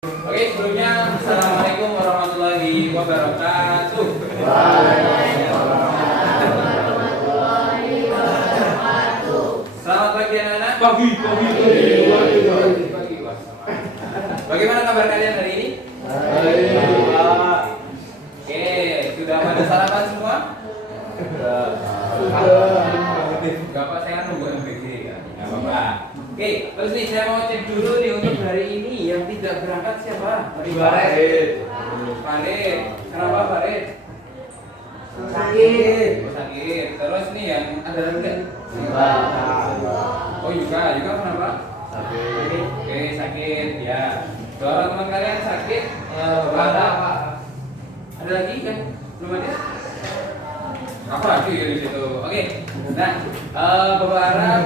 Oke, sebelumnya Assalamualaikum warahmatullahi wabarakatuh. Selamat pagi anak-anak. Pagi. Wah, sama. Bagaimana kabar kalian hari ini? Oke, sudah pada sarapan semua? Bapak saya nunggu MBG ya. Enggak apa-apa. Oke, terus nih saya mau cek dulu nih untuk hari ini yang tidak berangkat siapa? Farid. Farid. Kenapa Farid? Sakit. Oh, sakit. Terus nih yang ada lagi nggak? Oh juga kenapa? Sakit. Oke, sakit ya. Dua orang teman kalian sakit. Ada lagi kan? Belum ada? Apa lagi di situ? Oke. Nah, Bapak harap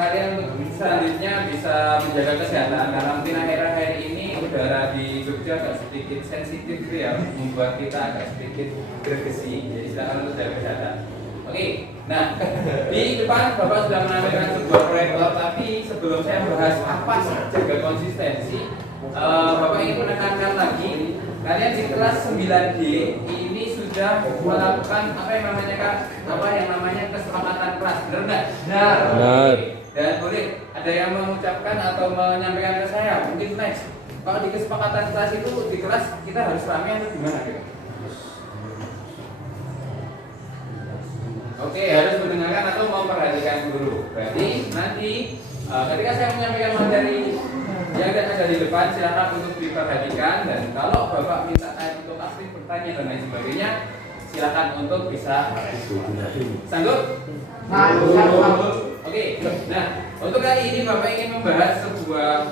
kalian untuk selanjutnya bisa menjaga kesehatan karena mungkin akhir-akhir ini udara di Jogja agak sedikit sensitif ya, membuat kita agak sedikit bergesi. Jadi silakan untuk jaga kesehatan. Oke. Nah, di depan Bapak sudah menampilkan sebuah proyektor, tapi sebelum saya bahas apa sih jaga konsistensi, Bapak ingin menekankan lagi, kalian di kelas 9D ini sudah melakukan apa yang namanya kesepakatan kelas, benar nggak? Benar. Dan boleh ada yang mengucapkan atau menyampaikan ke saya, mungkin next. Kalau di kesepakatan kelas itu di kelas kita harus ramai atau gimana gitu? Oke, harus mendengarkan atau memperhatikan dulu. Berarti nanti ketika saya menyampaikan materi yang ada di depan, silakan untuk diperhatikan, dan kalau Bapak minta saya untuk aktif bertanya dan lain sebagainya, silakan untuk bisa sanggup? Oke. Nah, untuk kali ini Bapak ingin membahas sebuah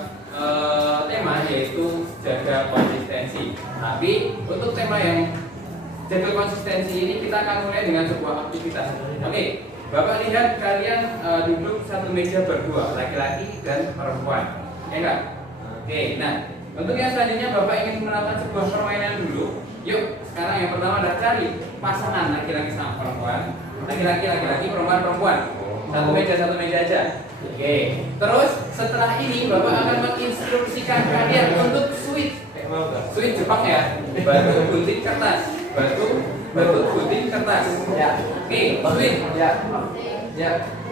tema, yaitu jaga konsistensi. Tapi untuk tema yang jaga konsistensi ini kita akan mulai dengan sebuah aktivitas. Oke, Bapak lihat kalian duduk satu meja berdua, laki-laki dan perempuan. Enggak? Oke, nah untuk yang selanjutnya Bapak ingin melakukan sebuah permainan dulu. Yuk, sekarang yang pertama adalah cari pasangan laki-laki sama perempuan. Laki-laki, perempuan. Satu meja aja. Oke. Terus setelah ini Bapak akan menginstruksikan kalian untuk switch Jepang ya. Batu gunting kertas. Batu gunting kertas. Ya. Oke, switch. Ya.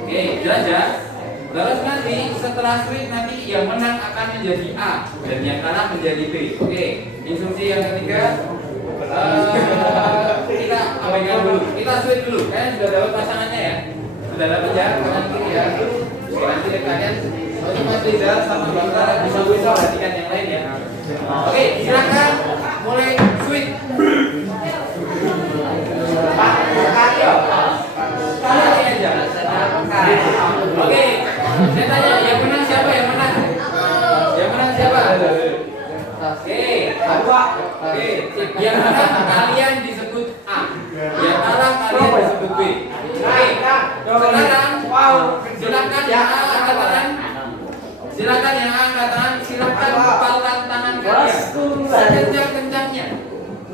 Oke, jelas ya. Terus nanti setelah switch nanti yang menang akan menjadi A dan yang kalah menjadi B. Oke. Instruksi yang ketiga, kita abaikan dulu. Kita switch dulu. Kalian sudah dapat pasangannya ya? Sudah dapat ya, kanan kiri ya. Oke, nanti kalian untuk Mas Liza sama Bapak bisa perhatikan yang lain ya. Oke, silakan mulai switch. Kali aja. Oke, saya tanya yang menang siapa? Yang menang siapa? Oke, yang menang kalian disebut A, yang kalah kalian disebut B. Oke, sekarang silakan yang A angkat tangan. Silakan kepalkan tangan kalian sekencang-kencangnya.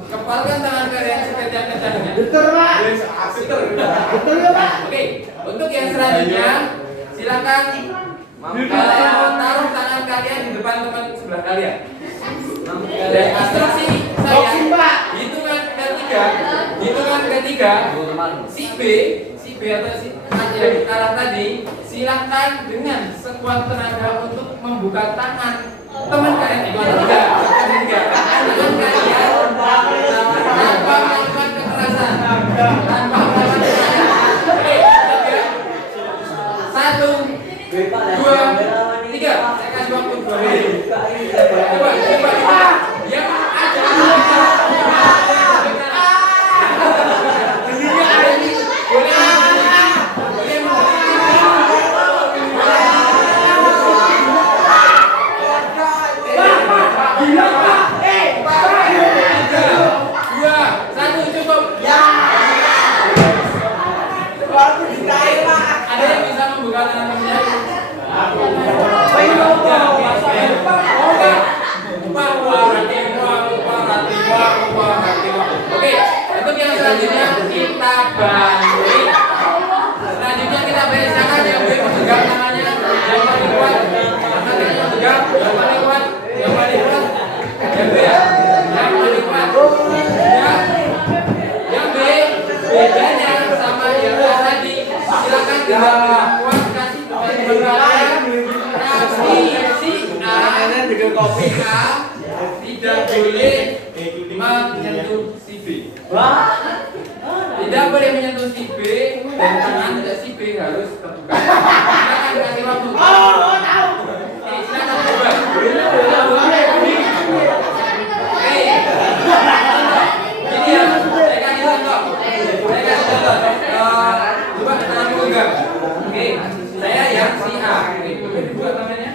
Kepalkan tangan kalian sekencang-kencangnya. Betul, Pak. Betul ya, Pak. Oke, untuk yang selanjutnya silakan taruh tangan kalian di depan teman sebelah kalian. Dan instruksi saya, hitungan ketiga, si B atau si A yang kalah tadi, silakan dengan sekuat tenaga untuk membuka tangan teman kalian. Ketiga, tangan kalian tanpa melakukan kekerasan, Oke, satu, dua, tiga. Saya kasih waktu 2 menit. Coba. Yang ada ada yang bisa membuka tangan temannya? Oke, untuk yang selanjutnya kita balik. Selanjutnya kita bereskan yang pegang tangannya yang paling kuat, yang paling kuat. si A tidak boleh menyentuh si B. Tidak boleh menyentuh si B dan tangan tidak si B harus terbuka. Silakan kasih waktu. Silakan coba. Ini ya, saya kasih contoh. Coba tangan pegang. Oke, saya yang si A. Boleh dibuka tangannya?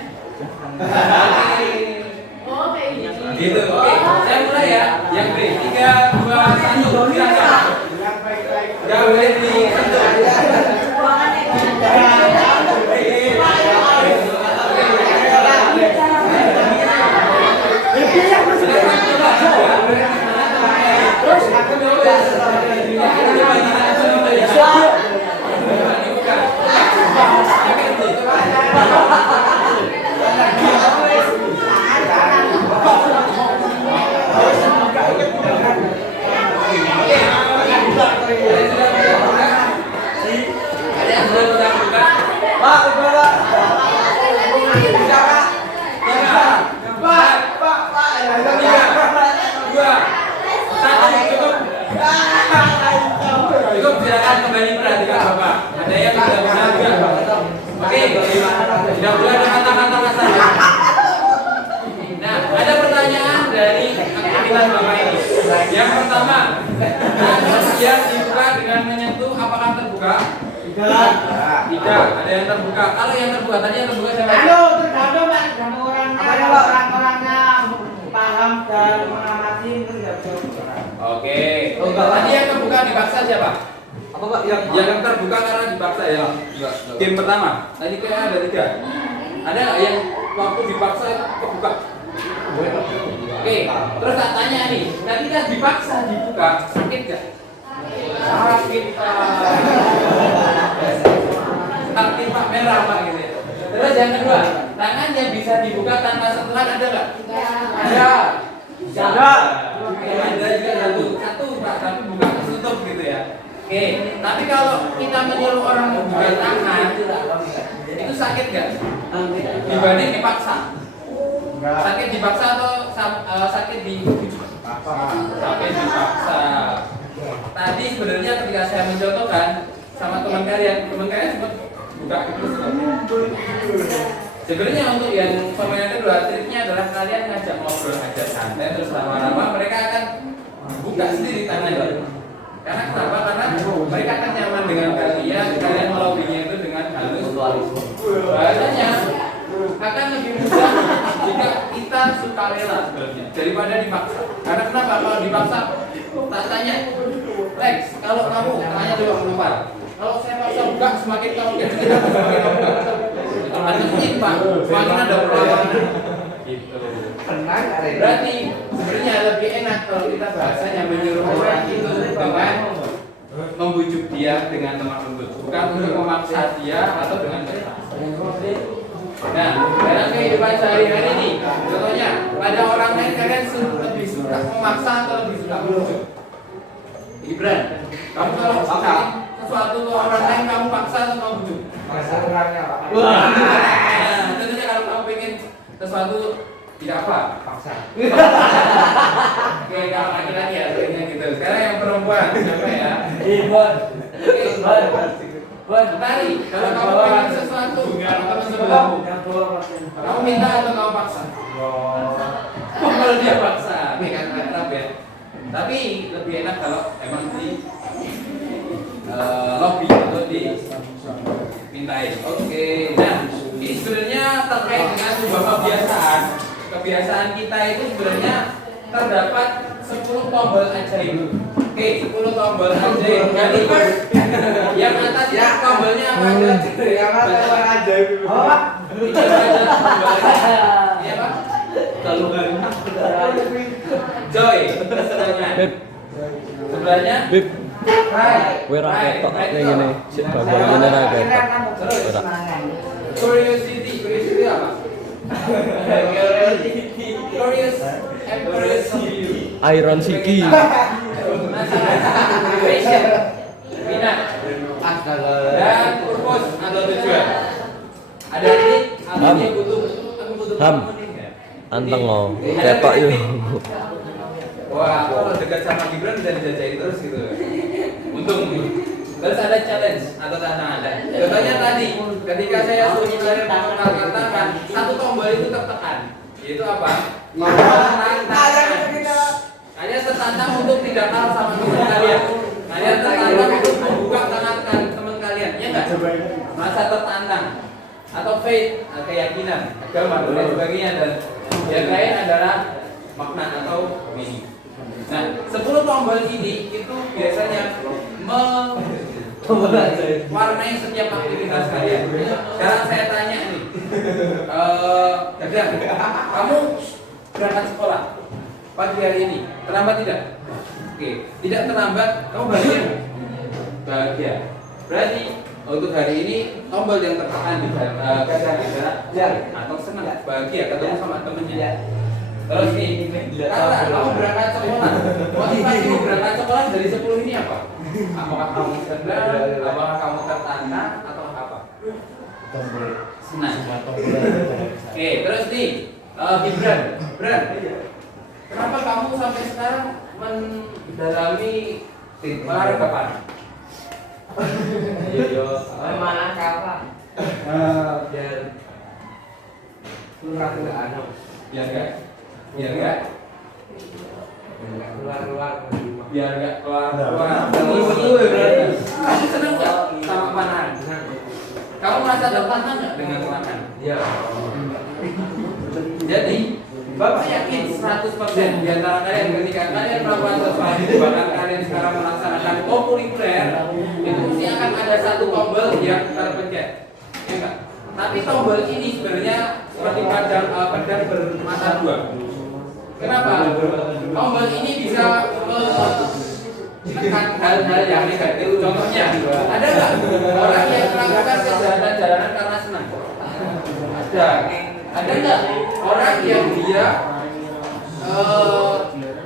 Gitu. Oke, saya mulai ya. Yang B. 3, 2, 1. Silakan. Gak boleh disentuh. Cukup, silakan kembali perhatikan Bapak. Ada yang tidak bisa juga. Oke, tidak boleh ada kata-kata kasar. Nah, ada pertanyaan dari aktivitas Bapak ini. Yang pertama, yang dibuka dengan menyentuh apakah terbuka? Tidak, ada yang terbuka. Kalau yang terbuka, tadi yang terbuka siapa? Tergantung orang-orangnya paham dan mengamati itu tidak bisa. Oke. Tadi yang terbuka dipaksa siapa? Apa Pak Yang terbuka karena dipaksa ya. Tim pertama. Tadi kayak ada 3. Ada nggak yang waktu dipaksa kebuka? Oke. Terus tak tanya nih. Tadi kan dipaksa dibuka, sakit nggak? Sakit. Sakit Pak, merah Pak gitu ya. Terus yang kedua, tangan yang bisa dibuka tanpa sentuhan ada nggak? Ada. Ada juga satu Pak, tapi bukan tertutup gitu ya. Oke, tapi kalau kita menyuruh orang membuka tangan, itu sakit nggak? Dibanding dipaksa. Sakit dipaksa atau sakit dibujuk? Sakit dipaksa. Tadi sebenarnya ketika saya mencontohkan sama teman kalian sempat buka itu sebenarnya untuk yang permainan kedua, triknya adalah kalian ngajak ngobrol aja santai, terus lama-lama mereka akan buka sendiri tangannya. Karena kenapa? Karena mereka akan nyaman dengan kalian melobinya itu dengan halus. Bahasanya akan lebih mudah jika kita sukarela sebenarnya daripada dipaksa. Karena kenapa? Kalau dipaksa, tak tanya, Lex, kalau kamu tanya 24. Kalau saya paksa buka, semakin kamu kecil, semakin kamu buka. Itu Pak, semakin ada perlawanan. Gitu. Berarti sebenarnya lebih enak kalau kita bahasanya menyuruh orang itu dengan membujuk dia dengan lemah lembut, bukan untuk memaksa dia atau dengan keras. Nah, dalam kehidupan sehari-hari ini, contohnya pada orang lain kalian lebih suka memaksa atau lebih suka membujuk? Ibran, kamu kalau paksa sesuatu ke orang lain kamu paksa atau kamu bujuk? Masa orangnya Pak. Nah, tentunya kalau kamu pengen sesuatu tidak apa? Paksa. Oke, kalau laki-laki ya sebenarnya gitu. Sekarang yang perempuan siapa ya? Ibon. Buat tadi, kalau kamu pengen sesuatu, kamu sebelummu, kamu minta atau kamu paksa? Kalau dia paksa, ini kan akrab ya. Tapi lebih enak kalau emang di lobby atau di mintain. Oke, nah ini sebenarnya terkait dengan sebuah kebiasaan kita itu sebenarnya terdapat 10 tombol ajaib. Oke, 10 tombol ajaib. Jadi yang atas ya tombolnya apa aja? Yang atas ajaib. Oh, ini ada tombol ajaib. Iya Pak? Joy, sebelahnya Bib, right. wera ketok yang ini, sik bawang ini ra ketok. Ora. Curiosity apa? Curious and curious of you. Iron Siki. Passion, minat, dan purpose atau tujuan. Ada trik, artinya butuh Ham. Anteng oh. Ketok yuk. Wah, kalau dekat sama Gibran bisa dijajahin terus gitu. Untung. Terus ada challenge atau tantangan. Contohnya tadi, ketika saya suruh kalian mengangkat tangan, satu tombol itu tertekan. Yaitu apa? Kalian tertantang untuk tidak kalah sama teman kalian. Kalian tertantang untuk membuka tangan teman kalian, ya nggak? Merasa tertantang atau faith, keyakinan, agama dan sebagainya, dan yang lain adalah makna atau meaning. Nah, 10 tombol ini itu biasanya mewarnai setiap aktivitas kalian. Sekarang saya tanya nih, Dadang, kamu berangkat sekolah pagi hari ini, terlambat tidak? Oke, tidak terlambat, kamu bahagia nggak? Bahagia. Berarti untuk hari ini tombol yang tertekan di kadang adalah atau senang, bahagia, ketemu sama temennya. Terus nih, karena kamu berangkat sekolah, motivasimu berangkat sekolah dari 10 ini apa? Apakah kamu senang, apakah kamu tertantang, atau apa? Senang. Oke, terus nih, Gibran, kenapa kamu sampai sekarang mendalami olahraga panah? Mana kapan? Biar keluar ada. Biar enggak? Biar enggak keluar. Kamu senang nggak sama panahan? Kamu merasa tertantang nggak dengan panahan? Iya. Jadi Bapak yakin 100% di antara kalian ketika kalian melakukan sesuatu, bahkan kalian sekarang melaksanakan kokulikuler, itu mesti akan ada satu tombol yang terpencet, ya enggak? Tapi tombol ini sebenarnya seperti pedang bermata dua. Kenapa? Tombol ini bisa menekan hal-hal yang negatif. Contohnya, ada nggak orang yang melakukan kejahatan jalanan karena senang? Ada. Ada nggak orang yang dia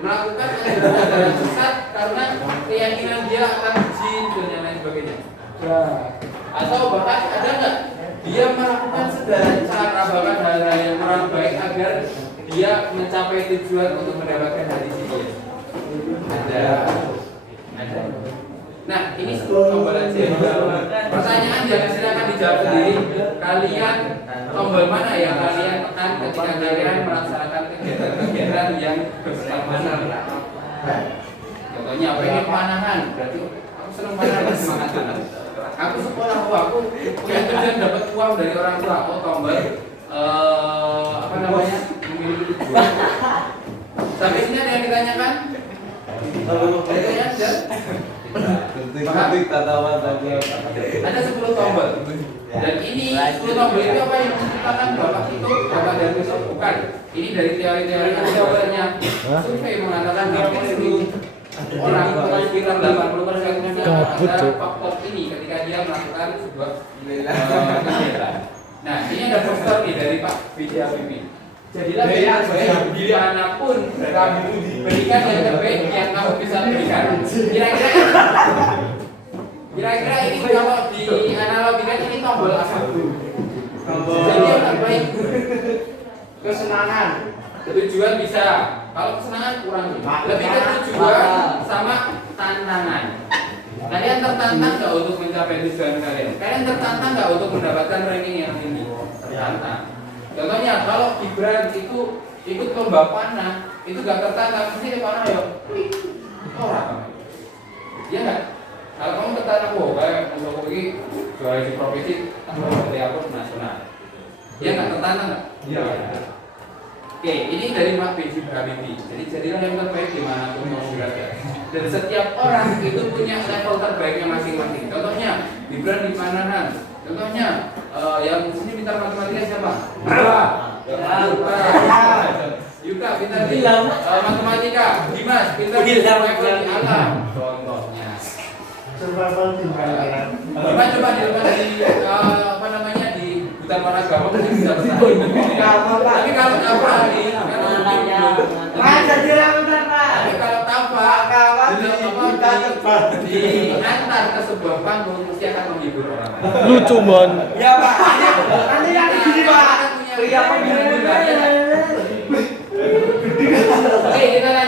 melakukan kejahatan sesat karena keyakinan dia akan jin dan lain sebagainya? Atau bahkan ada nggak dia melakukan segala cara bahkan hal-hal yang kurang baik agar dia mencapai tujuan untuk mendapatkan hadis ini? Ada. Nah, ini 10 tombol aja. Pertanyaan jangan silakan dijawab sendiri. Kalian tombol mana yang kalian tekan ketika kalian melaksanakan kegiatan yang bersifat benar? Contohnya apa ini panahan? Berarti aku senang panahan, semangat banget. Aku sekolah, aku punya tujuan dapat uang dari orang tua. Oh, tombol apa namanya? Memiliki tujuan. Sampai sini ada yang ditanyakan? Ada 10 tombol. Dan ini 10 tombol itu apa yang menciptakan Bapak itu Bapak dan besok bukan. Ini dari teori-teori awalnya. Survei mengatakan hampir seluruh orang sekitar 80% ada faktor ini ketika dia melakukan sebuah kegiatan. Nah, ini ada poster nih dari Pak Widya Habibie. Jadilah dimanapun kamu berikan yang terbaik yang kamu bisa berikan. Kira-kira ini kalau dianalogikan ini tombol apa? Jadi yang terbaik Kesenangan. tujuan bisa. Kalau kesenangan kurang. Lebih ke tujuan sama tantangan. Kalian tertantang nggak untuk mencapai tujuan kalian? Kalian tertantang nggak untuk mendapatkan ranking yang tinggi? Tertantang. Contohnya kalau Gibran itu ikut lomba panah, itu gak tertantang, mesti dia panah ya orang. Iya nggak? Kalau kamu tertantang, wah kayak untuk pergi juara di provinsi, dari aku nasional. Iya nggak tertantang nggak? Iya. Oke, ini dari Pak B.J. Habibie. Jadi jadilah yang terbaik dimanapun kamu berada. Dan setiap orang itu punya level terbaiknya masing-masing. Contohnya Gibran di panahan. Contohnya yang sini pintar matematika siapa? Yuka pintar di matematika. Dimas pintar di alam. Contohnya. Dimas coba di apa namanya di hutan waragama mungkin bisa bersaing. Tapi kalau apa di tapi kalau tapak diantar ke sebuah panggung mesti akan menghibur orang. Lucu mon. Ya Pak. Nanti yang di sini Pak. Iya Pak.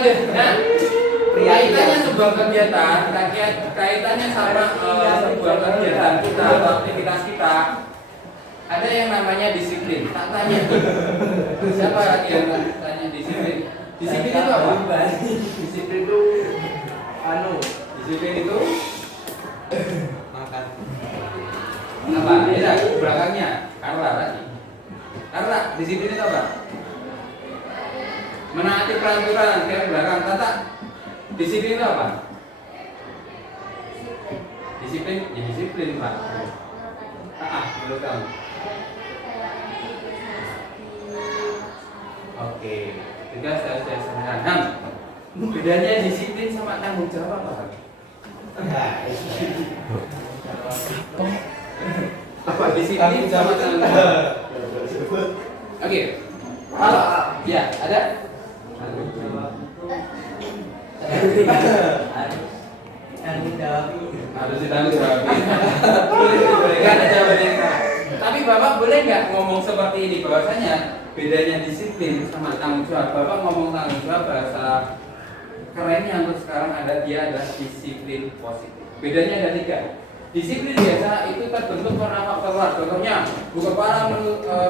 lanjut. Nah, kaitannya sebuah kegiatan, kaitannya sama sebuah kegiatan kita atau aktivitas kita. Ada yang namanya disiplin. Tak tanya. Siapa lagi yang tanya disiplin? Disiplin itu apa? Disiplin itu Disiplin itu makan. apa? Ya, belakangnya Carla tadi. Carla, disiplin itu apa? Menaati peraturan yang belakang. Tata, disiplin itu apa? Disiplin, ya disiplin Pak. Menurut kamu? Oke, tegas saya sudah sampaikan. Bedanya disiplin sama tanggung jawab apa? Apa disiplin sama tanggung jawab? Oke, kalau ya ada. Harus ditanggung jawab. Kan ada jawabannya. Tapi Bapak boleh nggak ngomong seperti ini bahwasanya bedanya disiplin sama tanggung jawab. Bapak ngomong tanggung jawab bahasa kerennya untuk sekarang ada dia adalah disiplin positif. Bedanya ada 3. Disiplin biasa itu terbentuk karena faktor luar. Contohnya, Bu Kepala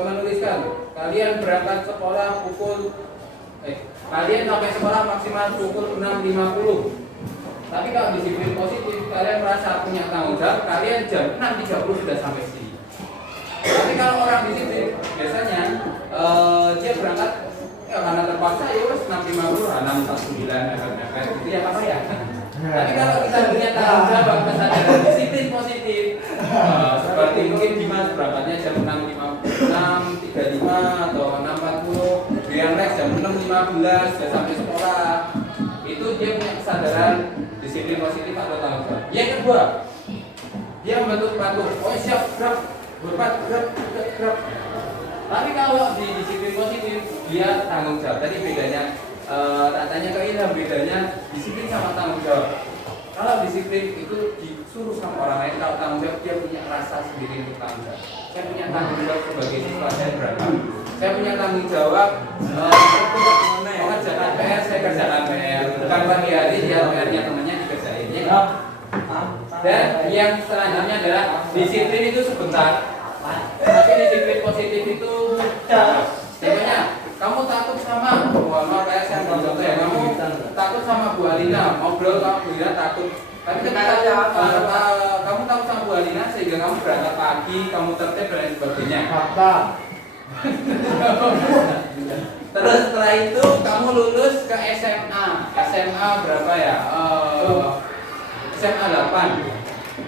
menuliskan kalian berangkat sekolah kalian sampai sekolah maksimal pukul 6.50. Tapi kalau disiplin positif, kalian merasa punya tanggung jawab, kalian jam 6.30 sudah sampai sini. Tapi kalau orang disiplin, biasanya dia berangkat karena terpaksa ya wes 6.50, 6.49 itu ya apa ya? Tapi kalau kita punya tanggung jawab, kesadaran disiplin positif, seperti mungkin Dimas berangkatnya jam 6.35 atau 6.40, yang next jam 6.15 sudah sampai sekolah, itu dia punya kesadaran disiplin positif atau tanggung jawab. Yang kedua, dia membentuk peraturan. Oh siap, gerak, gerak. Tapi kalau di disiplin positif, dia tanggung jawab. Tadi bedanya, tanya ke Ilham, bedanya disiplin sama tanggung jawab. Kalau disiplin itu disuruh sama orang lain, kalau tanggung jawab dia punya rasa sendiri untuk tanggung jawab. Saya punya tanggung jawab sebagai siswa saya berangkat. Saya punya tanggung jawab mengerjakan PR, saya kerjakan PR. Bukan pagi hari dia PR-nya temannya dikerjain. Ya. Dan yang selanjutnya adalah disiplin itu sebentar. Tapi disiplin positif itu contohnya kamu takut sama kayak saya contoh ya, kamu takut sama Bu Alina, ngobrol sama Bu Alina takut. Tapi ketika kamu takut sama Bu Alina sehingga kamu berangkat pagi, kamu tertib dan lain sebagainya. Terus setelah itu kamu lulus ke SMA. SMA berapa ya? SMA 8.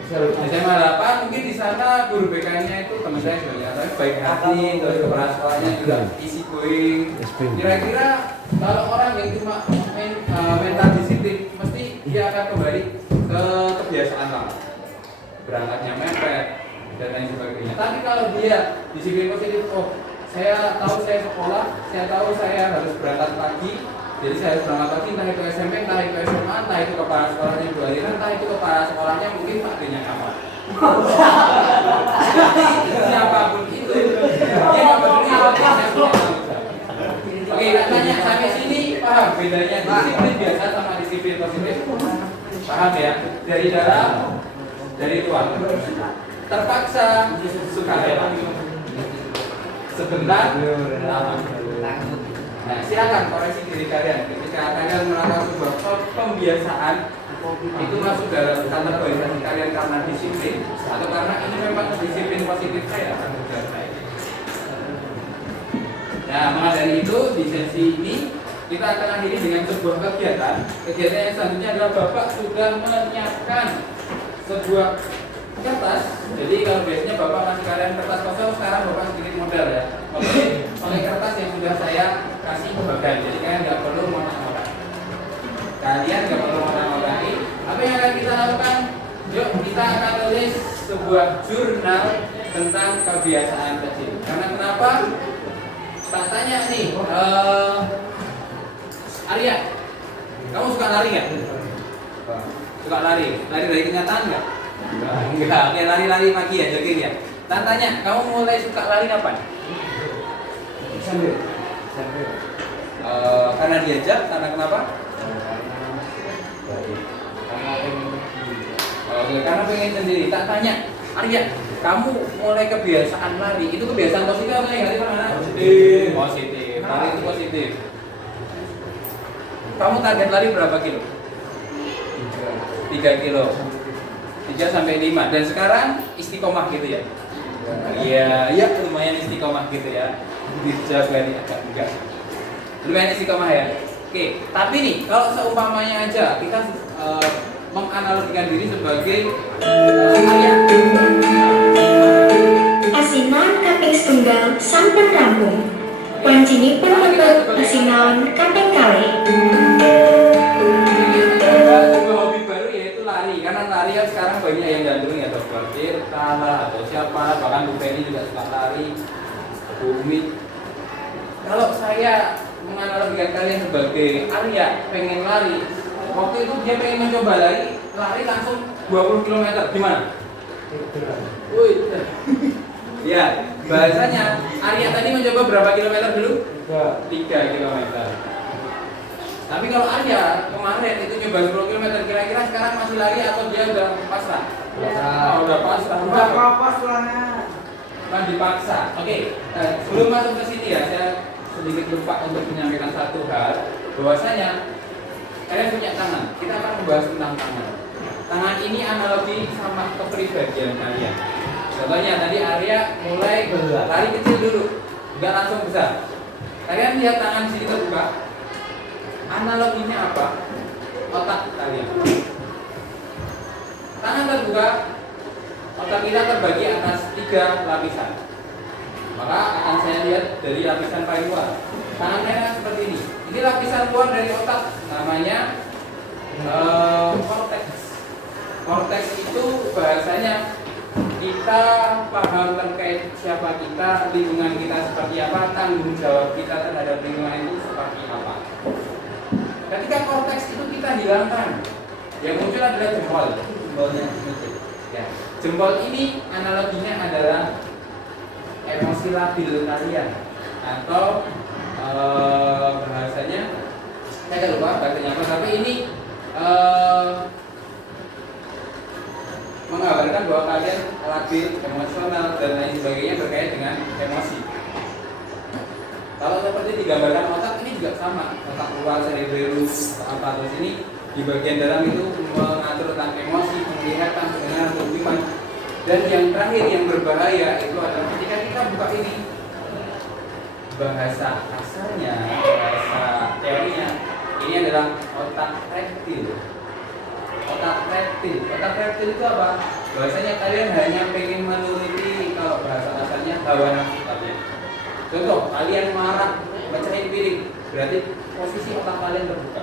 SMA 8 mungkin di sana guru BK-nya itu teman saya sebenarnya, tapi baik hati, terus kepala sekolahnya juga easy going. Kira-kira kalau orang yang cuma mental disiplin, mesti dia akan kembali ke kebiasaan lama, berangkatnya mepet dan lain sebagainya. Tapi kalau dia disiplin positif, oh saya tahu saya sekolah, saya tahu saya harus berangkat pagi. Jadi saya harus berangkat pagi, entah itu SMP, entah itu SMA, entah itu kepala sekolahnya Bu Alina, entah itu kepala sekolahnya mungkin Pak D-nya apa. Siapapun itu, dia nggak peduli saya punya tanggung jawab. Oke, tanya sampai sini paham bedanya disiplin biasa sama disiplin positif? Paham ya? Dari dalam, dari luar. Terpaksa, suka rela. Sebentar, lama. Nah, silakan koreksi diri kalian ketika kalian melakukan sebuah pembiasaan itu masuk dalam kategorisasi kalian karena disiplin atau karena ini memang disiplin positif saya akan berjalan saya. Nah, maka dari itu di sesi ini kita akan akhiri dengan sebuah kegiatan. Kegiatan yang selanjutnya adalah Bapak sudah menyiapkan sebuah kertas. Jadi kalau biasanya Bapak kasih kalian kertas kosong, sekarang Bapak sedikit modal ya. Pakai kertas yang sudah saya kasih ke bagian. Jadi kalian nggak perlu ngotak-ngotak. Kalian nggak perlu ngotak-ngotaki. Apa yang akan kita lakukan? Yuk kita akan tulis sebuah jurnal tentang kebiasaan kecil. Karena kenapa? Tak tanya nih, Arya, kamu suka lari nggak? Suka lari? Lari dari kenyataan nggak? Enggak, oke lari-lari pagi ya, jogging ya. Tanya, kamu mulai suka lari kapan? Sambil. Karena diajak, karena kenapa? Oke, karena pengen sendiri. Tak tanya, Arya, kamu mulai kebiasaan lari, itu kebiasaan positif atau negatif anak? Positif. Positif. Lari itu positif. Kamu target lari berapa kilo? 3 kilo. 3 sampai 5. Dan sekarang istiqomah gitu ya? Iya, ya lumayan istiqomah gitu ya. Dijaga nih agak enggak. Lumayan istiqomah ya. Oke, tapi nih kalau seumpamanya aja kita menganalogikan diri sebagai Arya. Asinan kaping setunggal sampun rampung. Wancini pun lebet asinan kaping kalih. Sebuah hobi baru yaitu lari. Karena lari kan sekarang banyak yang gandrung ya, Dokter Tirta lah atau siapa, bahkan Bu Penny juga suka lari. Bumi. Kalau saya menganalogikan kalian sebagai Arya pengen lari, waktu itu dia pengen mencoba lari langsung 20 km, gimana? Wih. Ya, bahasanya Arya tadi mencoba berapa kilometer dulu? 3 km. Tapi kalau Arya kemarin itu coba 10 km, kira-kira sekarang masih lari atau dia udah pasrah? Udah pasrah. Udah kapas lah. Kan dipaksa. Oke, sebelum masuk ke sini ya, saya sedikit lupa untuk menyampaikan satu hal, bahwasanya kalian punya tangan. Kita akan membahas tentang tangan. Tangan ini analogi sama kepribadian kalian. Contohnya tadi Arya mulai lari kecil dulu, nggak langsung besar. Kalian lihat tangan sini terbuka. Analoginya apa? Otak kalian. Tangan terbuka, otak kita terbagi atas 3 lapisan. Maka akan saya lihat dari lapisan paling luar. Tangan saya seperti ini. Ini lapisan luar dari otak, namanya korteks. Korteks itu bahasanya kita paham terkait siapa kita, lingkungan kita seperti apa, tanggung jawab kita terhadap lingkungan itu seperti apa. Ketika korteks itu kita hilangkan, yang muncul adalah jempol. Jempolnya ya. Jempol ini analoginya adalah emosi labil kalian atau bahasanya saya nggak lupa bahasanya apa, tapi ini menggambarkan bahwa kalian labil, emosional dan lain sebagainya berkait dengan emosi. Kalau seperti digambarkan otak ini juga sama, otak luar cerebellum apa terus ini di bagian dalam itu mengatur tentang emosi, penglihatan, pendengaran, penciuman. Dan yang terakhir yang berbahaya itu adalah ketika kita buka ini, bahasa kasarnya, bahasa teorinya, ini adalah otak reptil. Otak reptil. Otak reptil itu apa? Bahasanya kalian hanya pengen menuruti, kalau bahasa kasarnya, hawa nafsu kalian. Contoh, kalian marah, mecahin piring, berarti posisi otak kalian terbuka.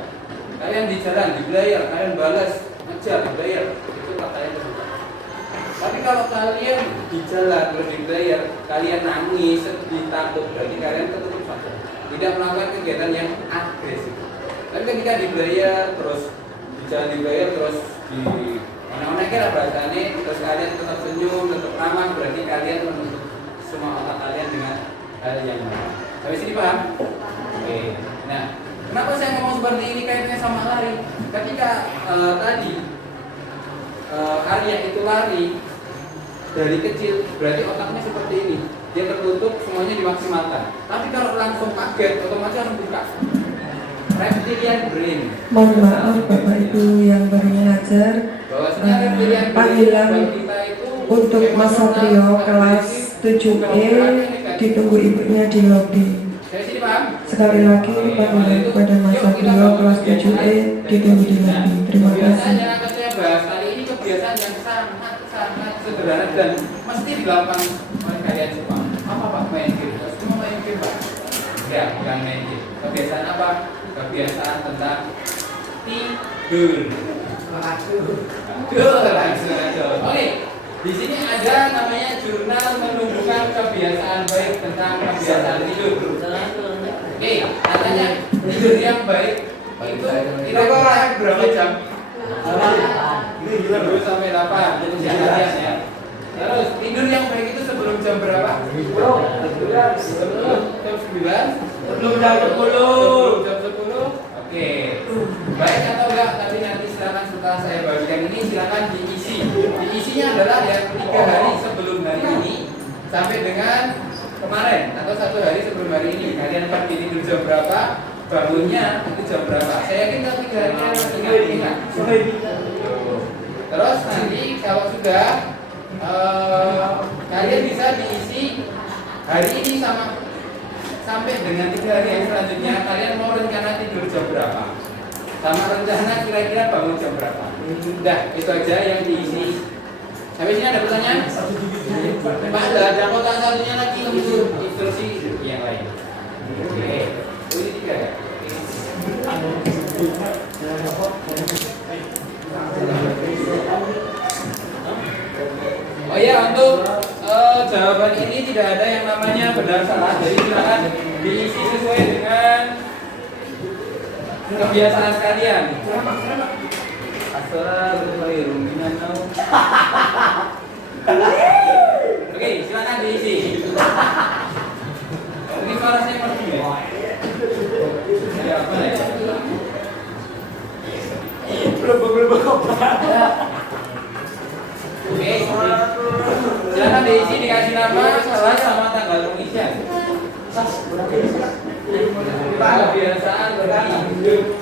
Kalian di jalan, di belayar, kalian balas, ngejar, belayar, itu otak kalian terbuka. Tapi kalau kalian di jalan, terus di belayar, kalian nangis, sedih, takut, berarti kalian tertutup saja. Tidak melakukan kegiatan yang agresif. Tapi ketika di belayar, terus di jalan di belayar, terus di onek-onek lah bahasanya, terus kalian tetap senyum, tetap ramah, berarti kalian menutup semua otak kalian dengan hal yang lain. Sampai sini paham? Oke. Nah, kenapa saya ngomong seperti ini kaitannya sama lari? Ketika tadi Arya itu lari dari kecil, berarti otaknya seperti ini. Dia tertutup, semuanya dimaksimalkan. Tapi kalau langsung kaget, otomatis harus buka. Reptilian brain. Mohon maaf Bapak Ibu yang baru mengajar. Bahwasanya reptilian brain Panggilan kita itu untuk Mas Satrio kelas 7E ditunggu ibunya di lobi. Saya sini paham? Sekali lagi panggilan kepada Mas Satrio kelas 7E ditunggu di lobi. Terima kasih. Biasanya akan saya bahas kali ini kebiasaan yang sangat sederhana dan mesti dilakukan oleh kalian semua. Apa Pak? Main game. Semua main game Pak? Ya, bukan main game. Kebiasaan apa? Kebiasaan tentang tidur. Langsung aja. Oke, di sini ada namanya jurnal menumbuhkan kebiasaan baik tentang kebiasaan tidur. Oke, katanya tidur yang baik itu kira-kira berapa jam? 7 sampai 8 jadi kalian ya. Terus tidur yang baik itu sebelum jam berapa? Sebelum jam 9, sebelum jam 10. Jam 10. Oke. Baik atau enggak? Tapi nanti silakan setelah saya bagikan ini silakan diisi. diisinya adalah ya 3 hari sebelum hari ini sampai dengan kemarin atau 1 hari sebelum hari ini. Kalian pagi tidur jam berapa, bangunnya itu jam berapa. Saya yakin kalau 3 hari masih ingat. Terus nanti kalau sudah kalian bisa diisi hari ini sampai dengan 3 hari yang selanjutnya. Kalian mau rencana tidur jam berapa, sama rencana kira-kira bangun jam berapa. Udah, itu aja yang diisi. Sampai sini ada pertanyaan? Pak, ada kotak satunya lagi untuk instruksi yang lain. Oke, ini 3 ya. Oh ya, untuk jawaban ini tidak ada yang namanya benar salah. Jadi silakan diisi sesuai dengan kebiasaan kalian. Asora ruminan tahu. Oke, silakan diisi. Ini suara saya pergi ya. Ya, apa ya? Oke, silakan diisi, dikasih nama, salah sama tanggal pengisian. Kebiasaan berhidup.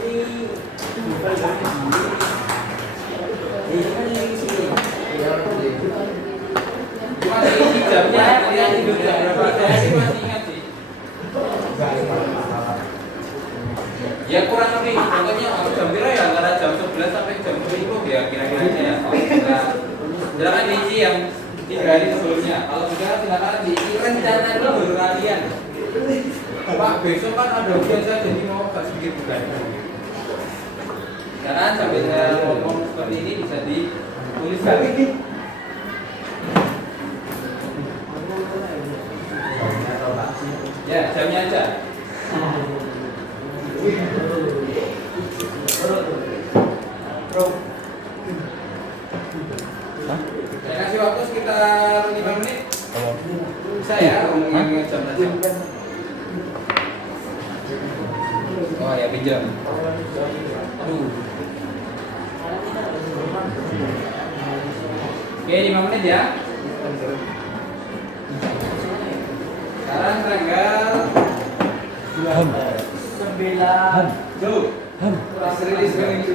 Cuma diisi jamnya, kalian tidur jam berapa? Saya sih masih ingat sih. Ya kurang lebih, pokoknya aku jam kira ya antara jam 11 sampai jam 10 ya kira-kira ya. Silakan diisi yang 3 hari sebelumnya. Kalau sudah silakan diisi rencana dulu kalian. Pak, besok kan ada ujian saya jadi mau kasih sedikit bukan. Silakan sambil saya ngomong seperti ini bisa dituliskan. Ya, jamnya aja. Saya kasih waktu sekitar 5 menit. Bisa ya, ngomongin jam aja. Oh ya, pinjam. Aduh. Oke, 5 menit ya. Sekarang tanggal 9. Tuh. Rilis ini.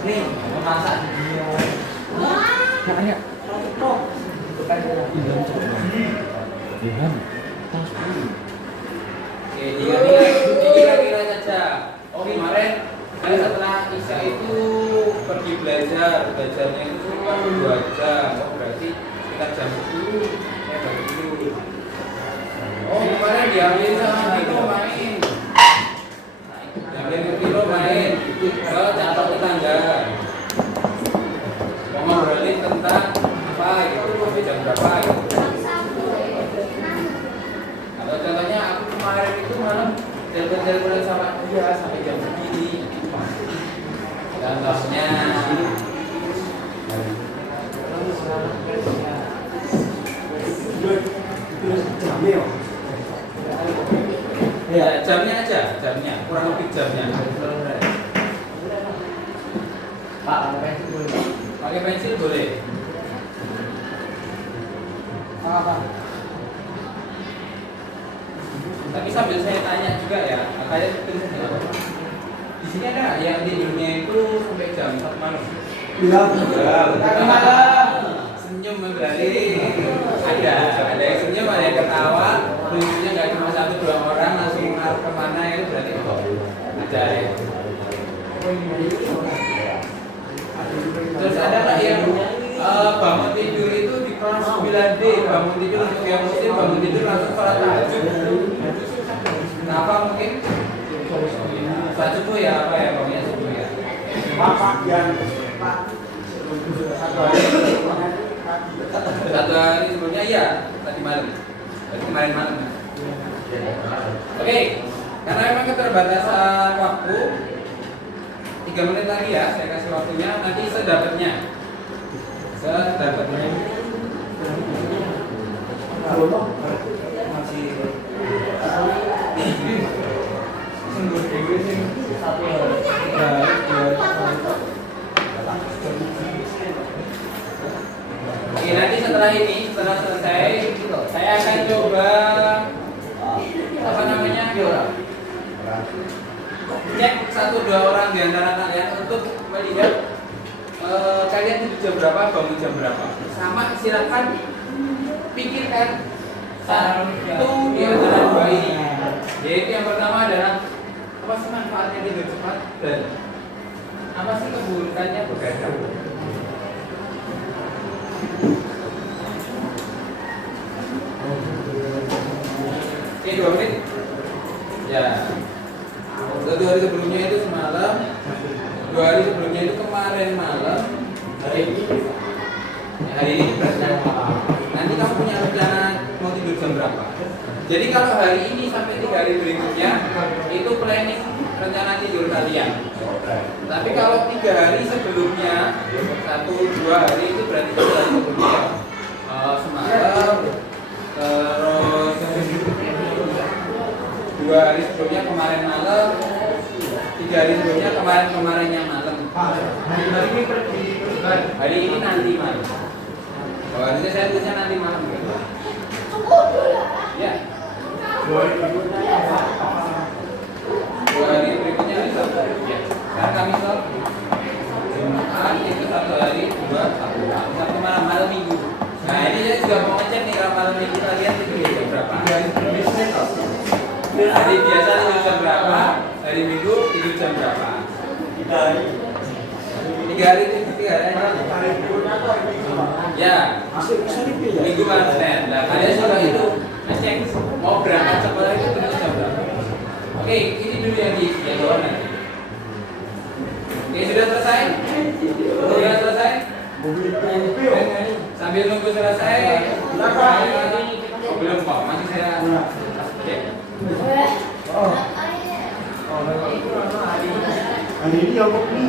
Nih, memasak. Makanya. Oke, dikira-kira saja. Oh, kemarin saya setelah Isya itu pergi belajarnya itu cuma 2 jam. Oh, berarti sekitar jam 10 saya baru tidur. Oh, kemarin diambil sama Tino main. Diambil Tino main ke kantor tetangga. Mau ngobrolin tentang apa gitu, sampai jam berapa gitu. Atau contohnya aku kemarin itu malam telepon sama dia sampai jam segini. Contohnya ya, jamnya aja, jamnya kurang lebih jamnya. Pak, pakai pensil boleh. Apa? Tapi sambil saya tanya juga ya, kayak di sini ada yang tidurnya itu sampai jam 4 malam. Iya. Malam. Senyum berarti ada yang senyum, ada yang ketawa. Lucunya nggak cuma 1-2 orang langsung ngarep kemana itu berarti ada ya. Terus ada nggak yang bangun tidur itu di kelas 9D, bangun tidur untuk yang muslim, bangun tidur langsung sholat tahajud. Kenapa mungkin? Sholat subuh ya apa ya, bangunnya subuh ya. Satu hari sebelumnya iya, tadi malam. Berarti kemarin malam. Oke, karena memang keterbatasan waktu 3 menit lagi ya, saya kasih waktunya. Nanti sedapatnya. Masih setelah ini, setelah selesai, saya akan coba apa namanya? Cek 1-2 orang di antara kalian untuk melihat kalian tidur jam berapa, bangun jam berapa. Sama silakan pikirkan satu di antara dua ini. Yaitu yang pertama adalah apa sih manfaatnya tidur cepat dan apa sih keburukannya begadang. Oke, 2 menit. Ya. 2 hari sebelumnya itu semalam, 2 hari sebelumnya itu kemarin malam. Hari ini berarti nanti kamu punya rencana mau tidur jam berapa? Jadi kalau hari ini sampai 3 hari berikutnya itu planning rencana tidur kalian. Tapi kalau 3 hari sebelumnya, 1-2 hari itu berarti 1 hari sebelumnya semalam, terus 2 hari sebelumnya kemarin malam, 3 hari sebelumnya kemarinnya malam. Hari ini nanti malam. Oh, harusnya saya tulisnya nanti malam gitu. Ya. 2 hari berikutnya hari Sabtu. Ya. Sekarang kami stop. Jumat itu 1 hari, 2, 1 malam Minggu. Nah ini saya juga mau ngecek nih kalau malam Minggu kalian tidur jam berapa. Hari biasa tidur jam berapa, hari Minggu tidur jam berapa. 3 hari aja. Ya, Minggu malam Senin. Nah kalian juga itu ngecek mau berangkat sekolah itu tidur jam berapa. Oke, ini dulu yang di bawah nanti. Oke, sudah selesai? Sudah selesai? Sambil nunggu selesai. Belum kok, masih saya cek. Hari ini yang kopi.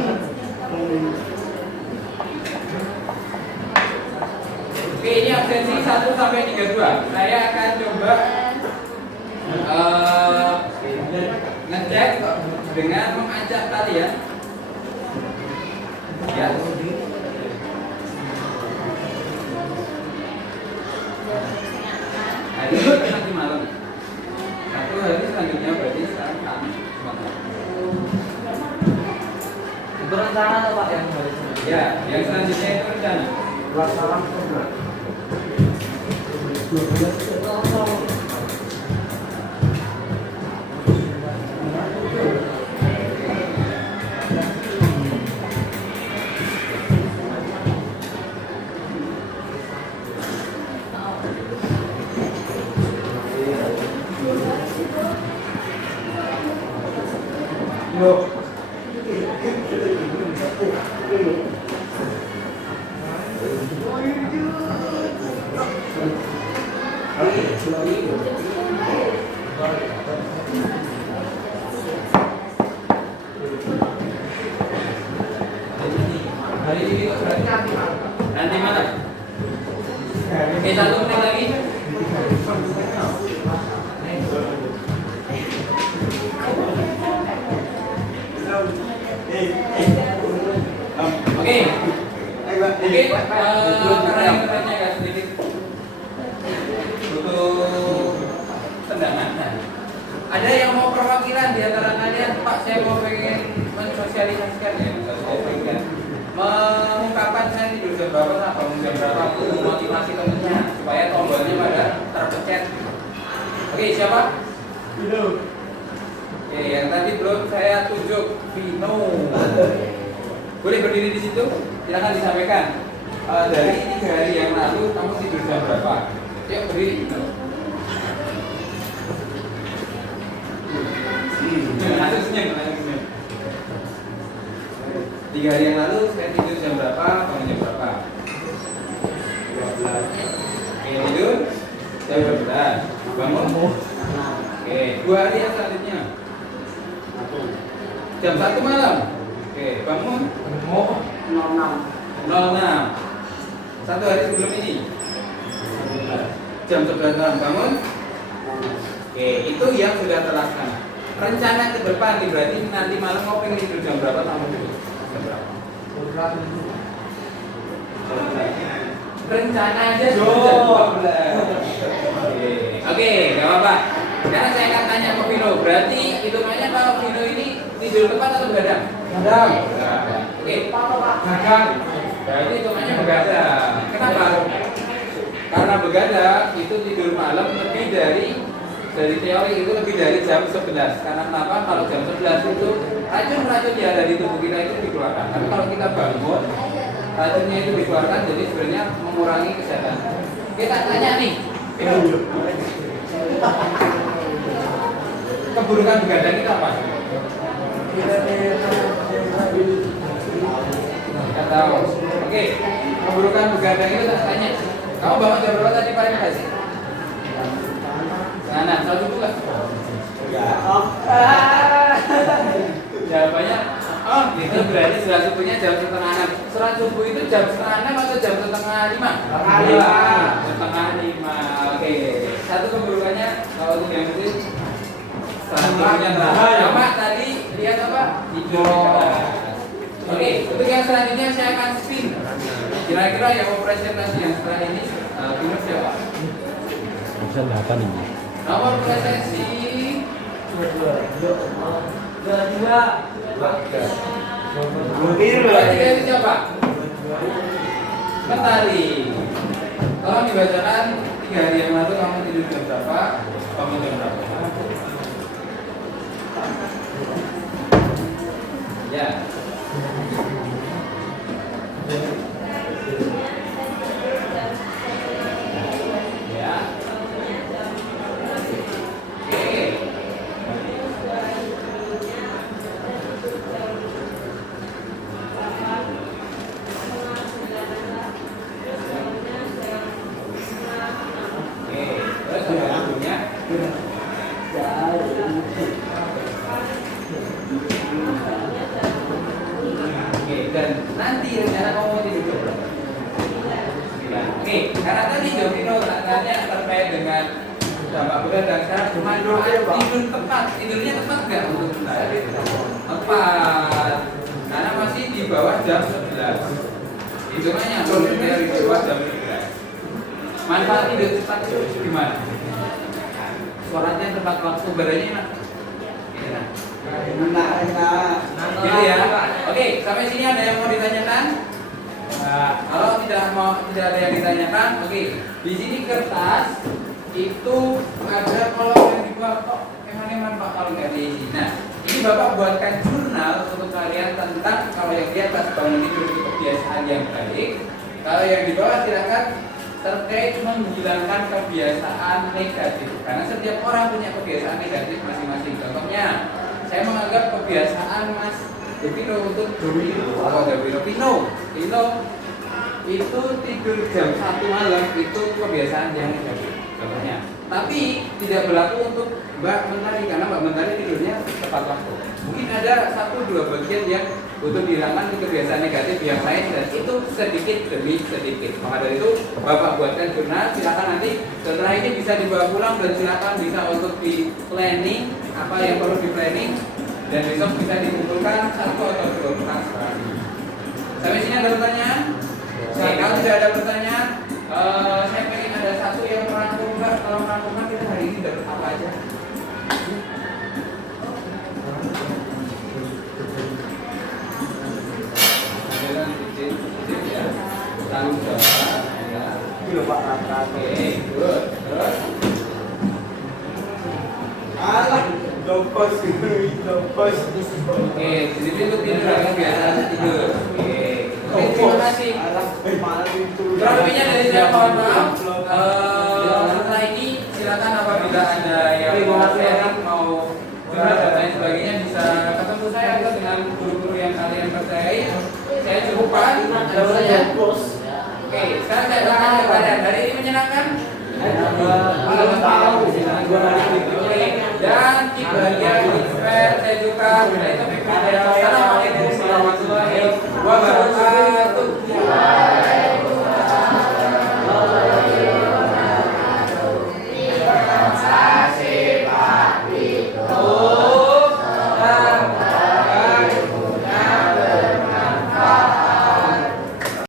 Oke, ini absensi 1 sampai 32. Saya akan coba ngecek dengan mengajak kalian. Ya. Hari ini nanti malam. 1 hari selanjutnya berarti sekarang Kamis. Itu rencana tuh Pak yang hari ini. Ya, yang selanjutnya itu rencana. Pelaksanaan program. Hari ini berarti nanti malam. Oke, 1 menit lagi. Oke, karena yang bertanya agak sedikit butuh tendangan. Nah, ada yang mau perwakilan di antara kalian? Pak, saya mau pengen mensosialisasikan ya, mengungkapkan saya tidur jam berapa, nah bangun jam berapa, motivasi temennya supaya tombolnya pada terpencet. Oke, siapa? Vino. Oke, yang tadi belum saya tunjuk, Vino. Boleh berdiri di situ? Silakan disampaikan. Dari 3 hari yang lalu kamu tidur jam berapa? Yuk berdiri. Langsung senyum. 3 hari yang lalu saya tidur jam berapa? Bangun jam berapa? 12. Oke, tidur jam 12. Bangun? Oke, 2 hari yang selanjutnya. Jam 1 malam. Oke, bangun? 06. 1 hari sebelum ini. Jam 11 malam bangun. Oke, itu yang sudah terlaksana. Rencana ke depan nih, berarti nanti malam mau pengen tidur jam berapa sama dulu? Jam berapa? rencana aja sudah 12. Oke, nggak apa-apa. Sekarang saya akan tanya ke Vino. Berarti hitungannya kalau Vino ini tidur tepat atau begadang? Begadang. Oke. Begadang. Berarti hitungannya begadang. Kenapa? Karena begadang itu tidur malam lebih dari teori itu lebih dari jam 11. Karena kenapa? Kalau jam 11 itu racun-racun yang ada di tubuh kita itu dikeluarkan. Tapi kalau kita bangun, racunnya itu dikeluarkan, jadi sebenarnya mengurangi kesehatan. Kita tanya nih, keburukan begadang itu apa? Tidak tahu. Oke, keburukan begadang itu tak tanya. Kamu bangun jam berapa tadi paling kasih? Nah, satu juga. Jawabannya, oh itu berarti sholat subuhnya jam 5:30. Sholat subuh itu jam 4:30 atau jam 4:30? 4:30. Oke. Satu keburukannya kalau untuk yang itu selanjutnya sama tadi lihat apa? Tidur. Oke, untuk yang selanjutnya saya akan spin. Kira-kira yang mau presentasi yang setelah ini Vino siapa? Bisa 8 ini. Nomor presentasi Tiga itu siapa? Mentari. Tolong dibacakan 3 hari yang lalu kamu tidur jam berapa? Bangun jam berapa? Ya. Ya. Oke. Terus ada lagunya. Oke, dan nanti rencana kamu mau tidur jam berapa? 9. Oke, karena tadi Jovino tanya terkait dengan dampak begadang, sekarang cuma tidur tepat. Tidurnya tepat nggak untuk sementara? Tepat. Karena masih di bawah jam 11. Hitungannya dari bawah jam 11. Manfaat tidur cepat itu gimana? Suaranya tepat waktu, badannya enak. Enak. Gitu ya. Oke, sampai sini ada yang mau ditanyakan? Nah, kalau tidak ada yang ditanyakan, oke. Di sini kertas itu ada kalau yang dibuat kok emang Pak kalau nggak diisi. Nah, ini Bapak buatkan jurnal untuk kalian tentang kalau yang di atas bangun tidur itu kebiasaan yang baik. Kalau yang di bawah silakan terkait menghilangkan kebiasaan negatif. Karena setiap orang punya kebiasaan negatif masing-masing. Contohnya, saya menganggap kebiasaan Mas Devino untuk Vino itu tidur jam 1 malam itu kebiasaan yang negatif. Contohnya. Tapi tidak berlaku untuk Mbak Mentari karena Mbak Mentari tidurnya tepat waktu. Mungkin ada 1-2 bagian yang butuh dihilangkan kebiasaan negatif yang lain dan itu sedikit demi sedikit. Maka dari itu Bapak buatkan jurnal, silakan nanti setelah ini bisa dibawa pulang dan silakan bisa untuk di planning apa yang perlu di planning dan besok bisa dikumpulkan 1 atau 2 transaksi. Sampai sini ada pertanyaan? Oke, kalau tidak ada pertanyaan, saya pengen ada satu yang merangkum Mbak. Kalau merangkumkan kita hari ini dapat apa aja? Tanggung jawab. Ini Pak Raka. Oke, good. Terus? Alah, dopos dopos. Oke, jadi itu tidur lagi biasa tidur. Oke, terima kasih. Kurang lebihnya dari saya mohon maaf. Setelah ini silakan apabila ada yang mau sharing, mau curhat dan lain sebagainya bisa ketemu saya atau dengan guru-guru yang kalian percayai. Saya cukupkan. Ada pertanyaan? Oke, sekarang saya akan kepada hari ini menyenangkan. Dan di bagian